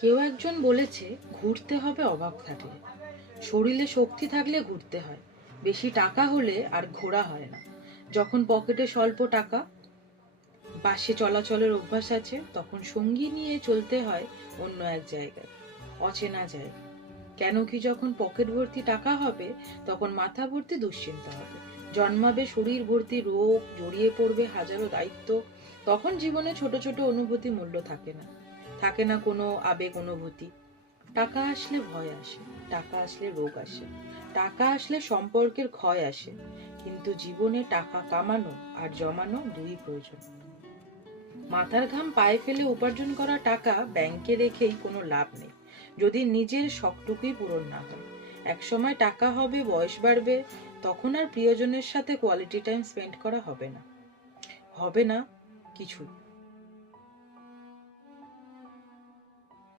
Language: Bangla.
কেউ একজন বলেছে ঘুরতে হবে অভাব থাকলে, শরীরে শক্তি থাকলে ঘুরতে হয়, বেশি টাকা হলে আর ঘোরা হয় না। যখন পকেটে স্বল্প টাকা, বাসে চলাচলের অভ্যাস আছে, তখন সঙ্গী নিয়ে চলতে হয় অন্য এক জায়গায়, অচেনা জায়গায়। কেন কি যখন পকেট ভর্তি টাকা হবে, তখন মাথা ভর্তি দুশ্চিন্তা হবে, জন্মাবে শরীর ভর্তি রোগ, জড়িয়ে পড়বে হাজারো দায়িত্ব। তখন জীবনে ছোট ছোট অনুভূতি মূল্য থাকে না, থাকে না কোনো আবেগ অনুভূতি। টাকা আসলে ভয় আসে, টাকা আসলে রোগ আসে, টাকা আসলে সম্পর্কের ক্ষয় আসে। কিন্তু জীবনে টাকা কামানো আর জমানো দুই প্রয়োজন। মাথার ঘাম পায়ে ফেলে উপার্জন করা টাকা ব্যাংকে রেখেই কোনো লাভ নেই, যদি নিজের শখটুকুই পূরণ না হয়। একসময় টাকা হবে, বয়স বাড়বে, তখন আর প্রিয়জনের সাথে কোয়ালিটি টাইম স্পেন্ড করা হবে না, হবে না কিছুই।